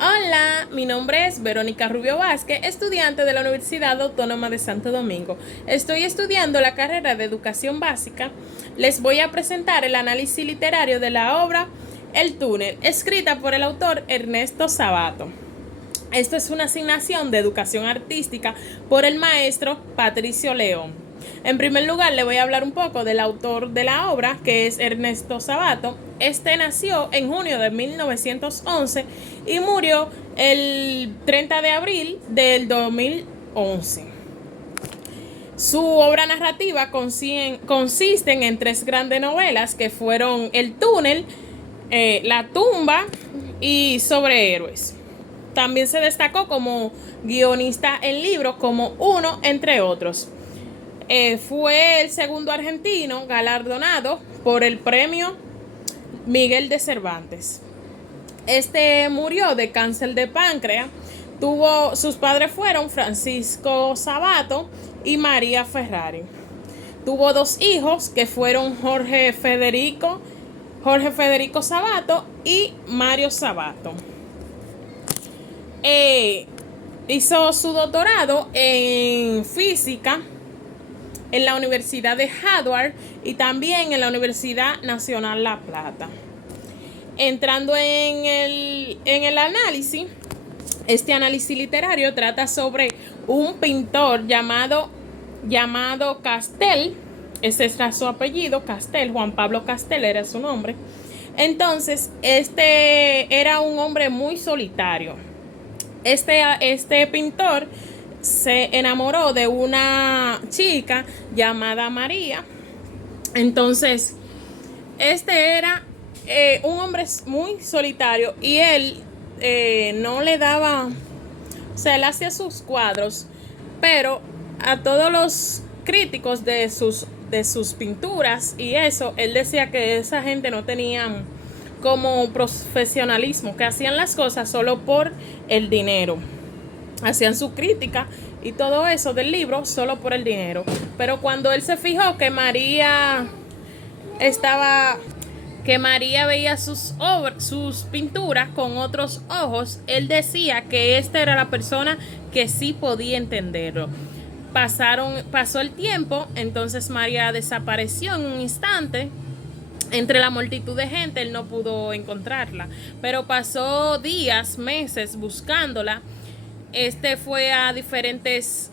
Hola, mi nombre es Verónica Rubio Vázquez, estudiante de la Universidad Autónoma de Santo Domingo. Estoy estudiando la carrera de Educación Básica. Les voy a presentar el análisis literario de la obra El túnel, escrita por el autor Ernesto Sabato. Esto es una asignación de educación artística por el maestro Patricio León. En primer lugar, le voy a hablar un poco del autor de la obra, que es Ernesto Sabato. Este nació en junio de 1911 y murió el 30 de abril del 2011. Su obra narrativa consiste en tres grandes novelas que fueron El túnel, La tumba y Sobre héroes. También se destacó como guionista en libros como Uno, entre otros. Fue el segundo argentino galardonado por el premio Miguel de Cervantes. Este murió de cáncer de páncreas. Sus padres fueron Francisco Sabato y María Ferrari. Tuvo dos hijos que fueron Jorge Federico Sabato y Mario Sabato. Hizo su doctorado en física en la Universidad de Harvard y también en la Universidad Nacional La Plata. Entrando en el análisis, este análisis literario trata sobre un pintor llamado Castel. Ese era su apellido, Castel, Juan Pablo Castel era su nombre. Entonces, este era un hombre muy solitario. Este pintor se enamoró de una chica llamada María. Entonces, este era un hombre muy solitario y él no le daba, o sea, él hacía sus cuadros, pero a todos los críticos de sus pinturas y eso, él decía que esa gente no tenían como profesionalismo, que hacían las cosas solo por el dinero. Hacían su crítica y todo eso del libro solo por el dinero. Pero cuando él se fijó que María veía sus pinturas con otros ojos, él decía que esta era la persona que sí podía entenderlo. Pasó el tiempo, entonces María desapareció en un instante. Entre la multitud de gente él no pudo encontrarla, pero pasó días, meses buscándola. Fue a diferentes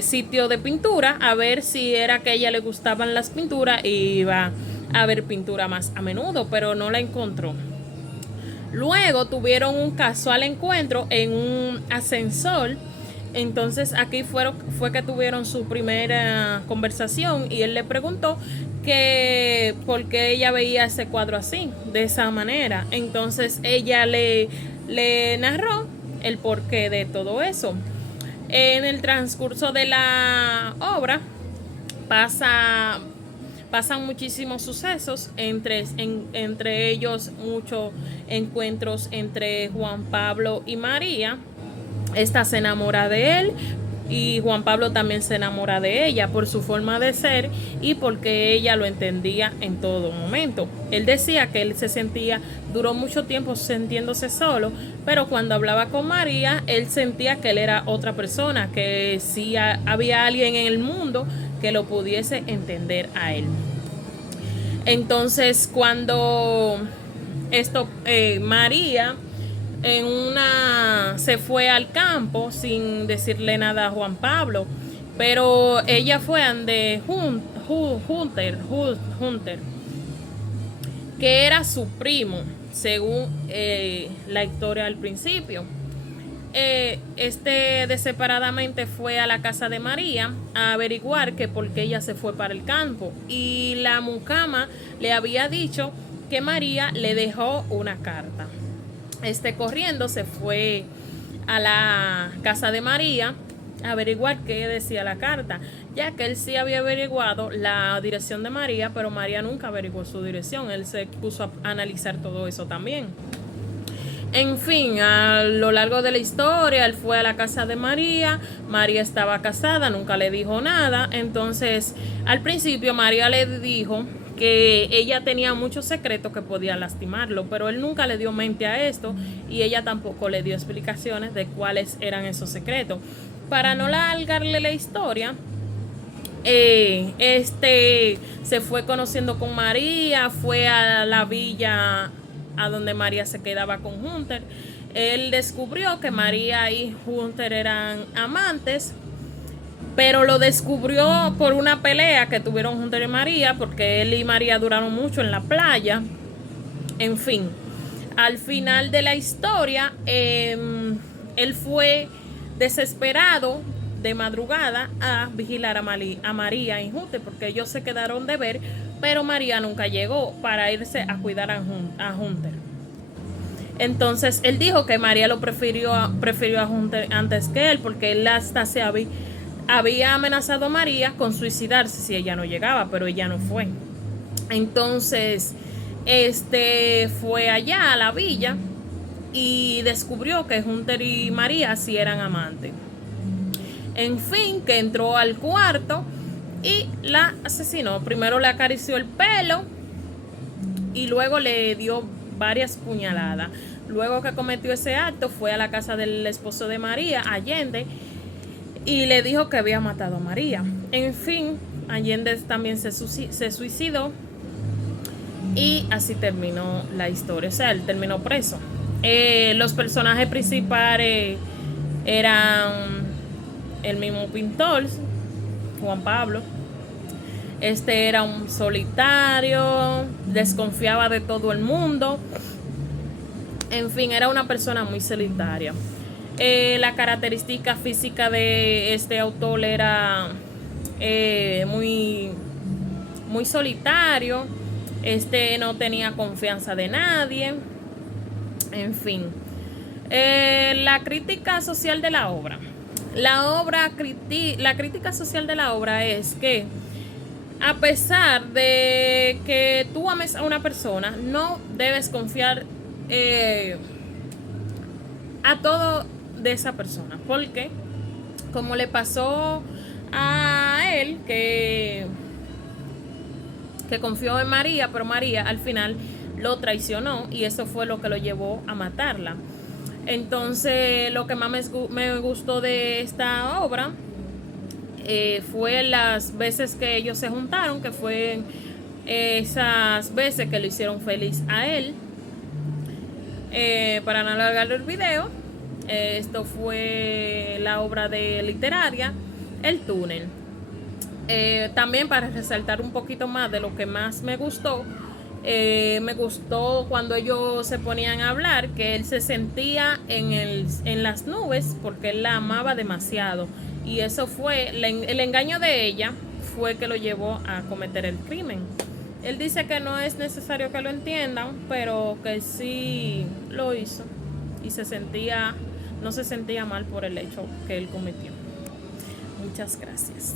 sitios de pintura a ver si era que a ella le gustaban las pinturas y iba a ver pintura más a menudo, pero no la encontró. Luego tuvieron un casual encuentro en un ascensor. Entonces aquí fue que tuvieron su primera conversación y él le preguntó que por qué ella veía ese cuadro así, de esa manera. Entonces ella le narró el porqué de todo eso. En el transcurso de la obra pasan muchísimos sucesos, entre ellos muchos encuentros entre Juan Pablo y María. Esta se enamora de él y Juan Pablo también se enamora de ella por su forma de ser y porque ella lo entendía en todo momento. Él decía que él duró mucho tiempo sintiéndose solo, pero cuando hablaba con María, él sentía que él era otra persona, que sí había alguien en el mundo que lo pudiese entender a él. Entonces, cuando María se fue al campo sin decirle nada a Juan Pablo, pero ella fue ante Hunter, que era su primo, según la historia al principio. Deseparadamente fue a la casa de María a averiguar que por qué ella se fue para el campo, y la mucama le había dicho que María le dejó una carta. Corriendo se fue a la casa de María a averiguar qué decía la carta, ya que él sí había averiguado la dirección de María, pero María nunca averiguó su dirección. Él se puso a analizar todo eso también. En fin, a lo largo de la historia, él fue a la casa de María. María estaba casada, nunca le dijo nada. Entonces, al principio María le dijo que ella tenía muchos secretos que podía lastimarlo, pero él nunca le dio mente a esto y ella tampoco le dio explicaciones de cuáles eran esos secretos. Para no alargarle la historia, se fue conociendo con María, fue a la villa a donde María se quedaba con Hunter. Él descubrió que María y Hunter eran amantes, pero lo descubrió por una pelea que tuvieron Hunter y María, porque él y María duraron mucho en la playa. En fin, al final de la historia, él fue desesperado de madrugada a vigilar a María y Hunter, porque ellos se quedaron de ver, pero María nunca llegó para irse a cuidar a Hunter. Entonces él dijo que María lo prefirió a Hunter antes que él, porque él hasta se había amenazado a María con suicidarse si ella no llegaba, pero ella no fue. Entonces fue allá a la villa y descubrió que Hunter y María sí eran amantes. En fin, que entró al cuarto y la asesinó. Primero le acarició el pelo y luego le dio varias puñaladas. Luego que cometió ese acto, fue a la casa del esposo de María, Allende, y le dijo que había matado a María. En fin, Allende también se suicidó y así terminó la historia. O sea, él terminó preso. Los personajes principales eran el mismo pintor, Juan Pablo. Era un solitario, desconfiaba de todo el mundo. En fin, era una persona muy solitaria. La característica física de este autor era muy solitario. No tenía confianza de nadie. En fin, la crítica social de la obra. La crítica social de la obra es que, a pesar de que tú ames a una persona, no debes confiar a todo de esa persona, porque como le pasó a él, que confió en María, pero María al final lo traicionó y eso fue lo que lo llevó a matarla. Entonces, lo que más me gustó de esta obra fue las veces que ellos se juntaron, que fue esas veces que lo hicieron feliz a él. Para no alargar el video, esto fue la obra de literaria El Túnel. También, para resaltar un poquito más de lo que más me gustó cuando ellos se ponían a hablar, que él se sentía en las nubes porque él la amaba demasiado, y eso fue el engaño de ella, fue que lo llevó a cometer el crimen. Él dice que no es necesario que lo entiendan, pero que sí lo hizo y no se sentía mal por el hecho que él cometió. Muchas gracias.